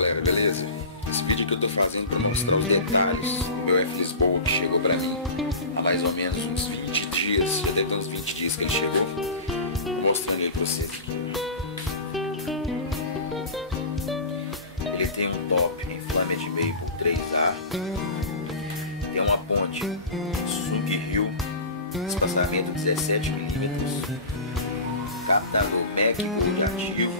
galera, beleza? Esse vídeo que eu tô fazendo para mostrar os detalhes do meu F-Lisboa que chegou pra mim há mais ou menos uns 20 dias, já deve ter uns 20 dias que ele chegou. Tô mostrando ele pra vocês aqui. Ele tem um top em flame de meio por 3A, tem uma ponte Sung Hill, espaçamento 17 mm, captador MEC comunicativo.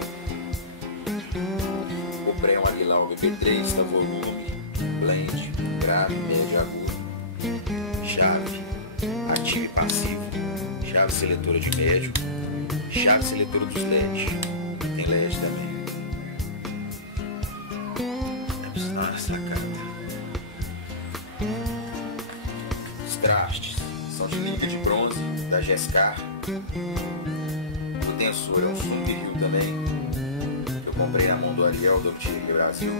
O pré é um Aguilar BB3, tá volume, blend, grave, médio, agudo, chave, ativo e passivo, chave seletora de médio, chave seletora dos LED, tem LED também. Olha essa carta. Os trastes são de linha de bronze da Gescar. O tensor é um Sung Hill também. Eu comprei na mão do Ariel do Optiria Brasil.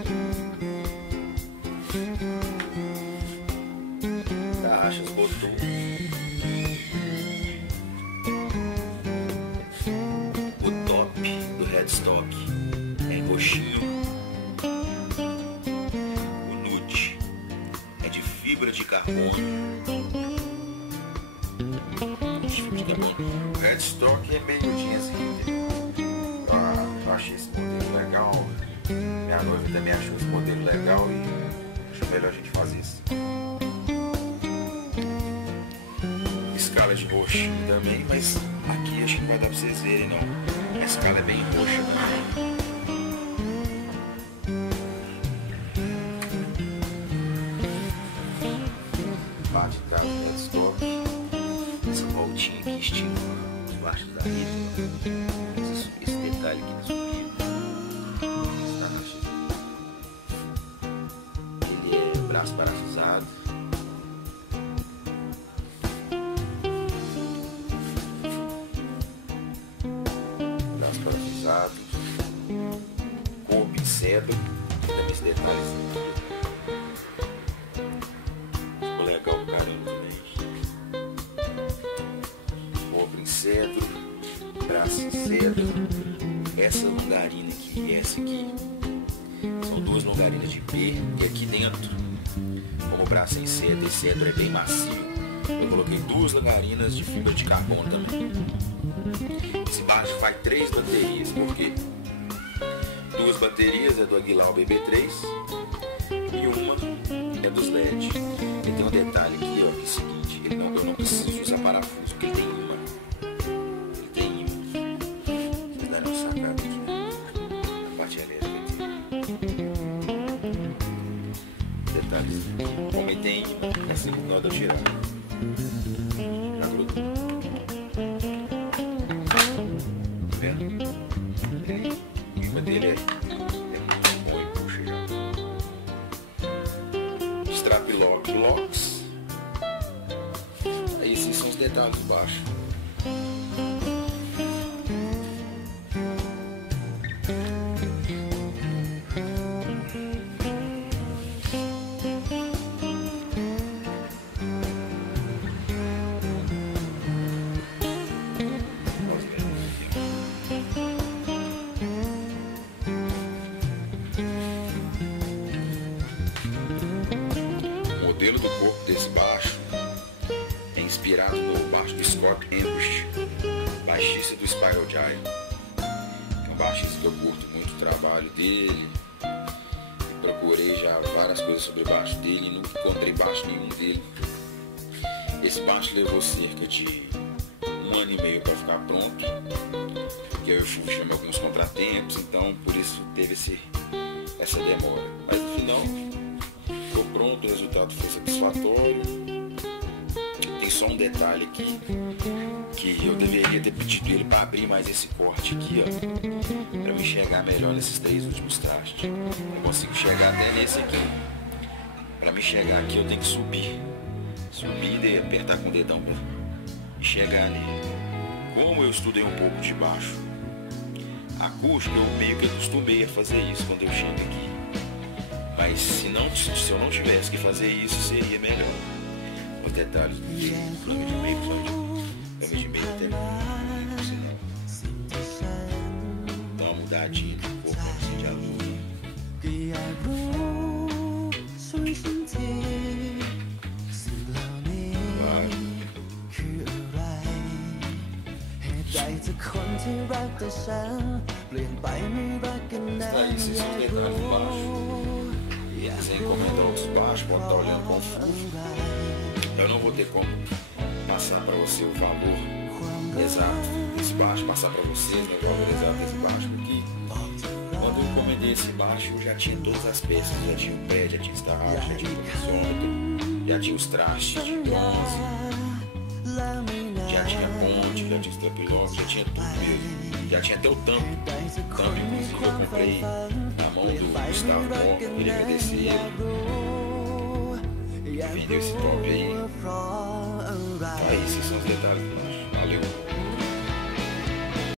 Tarraxas Botou. O top do headstock é em roxinho. O nude é de fibra de carbono. O headstock é meio jeanzinho. Eu achei esse modelo legal. Minha noiva também achou esse modelo legal e achou melhor a gente fazer isso. Escala de roxinho também, mas aqui acho que não vai dar pra vocês verem não. A escala é bem roxa também. Parte de trás do headstock. Essa voltinha aqui estilo debaixo da rede. Esse detalhe aqui na subida. Ele é braço parafusado. Braço parafusado. Corpo em cedro. Também esse detalhe. Ficou legal o caramba também. Corpo em cedro. Braço em cedro. Essa longarina aqui e essa aqui são duas longarinas de P. E aqui dentro, como o braço em cedro e cedro é bem macio, eu coloquei duas longarinas de fibra de carbono também. Esse baixo faz 3 baterias, porque 2 baterias é do Aguilar BB3 e uma é dos LED. Ele tem um detalhe aqui, ó, que é o seguinte: eu não preciso usar parafuso, porque ele tem imã. Como tem essa na hora de eu tirar. Já grudou. Tá vendo? O imã dele é muito bom e puxa já. Strap lock locks. Aí esses são os detalhes baixos. O modelo do corpo desse baixo é inspirado no baixo do Scott Ambush, baixista do Spiral Giant. É um baixista que eu curto muito o trabalho dele. Procurei já várias coisas sobre o baixo dele e nunca encontrei baixo nenhum dele. Esse baixo levou cerca de 1 ano e meio para ficar pronto, porque eu e o Chu chamei alguns contratempos, então por isso teve essa demora. Mas no final ficou pronto, o resultado foi satisfatório. Tem só um detalhe aqui, que eu deveria ter pedido ele para abrir mais esse corte aqui, ó, para me enxergar melhor nesses 3 últimos trastes. Eu consigo chegar até nesse aqui. Para me chegar aqui eu tenho que subir e apertar com o dedão para chegar nele. Como eu estudei um pouco de baixo acústico, eu meio que acostumei a fazer isso quando eu chego aqui. Mas se eu não tivesse que fazer isso, seria melhor. Os detalhes do flame de meio, flame de meio até dá uma mudadinha no corpo assim de aluno. Extrair esses são os detalhes de baixo. Você encomendar os baixos, pode estar olhando confuso. Eu não vou ter como passar para você o valor exato desse baixo, passar para você o valor exato desse baixo, porque quando eu encomendei esse baixo eu já tinha todas as peças, já tinha o pé, já tinha estarracho, já tinha o transômetro, já tinha os trastes de bronze, já tinha ponte, já tinha estrapilómetro, já tinha tudo mesmo, já tinha até o tampo, inclusive eu comprei na mão do Gustavo Moca, queria agradecer ele, que vendeu esse top aí. Aí, esses são os detalhes.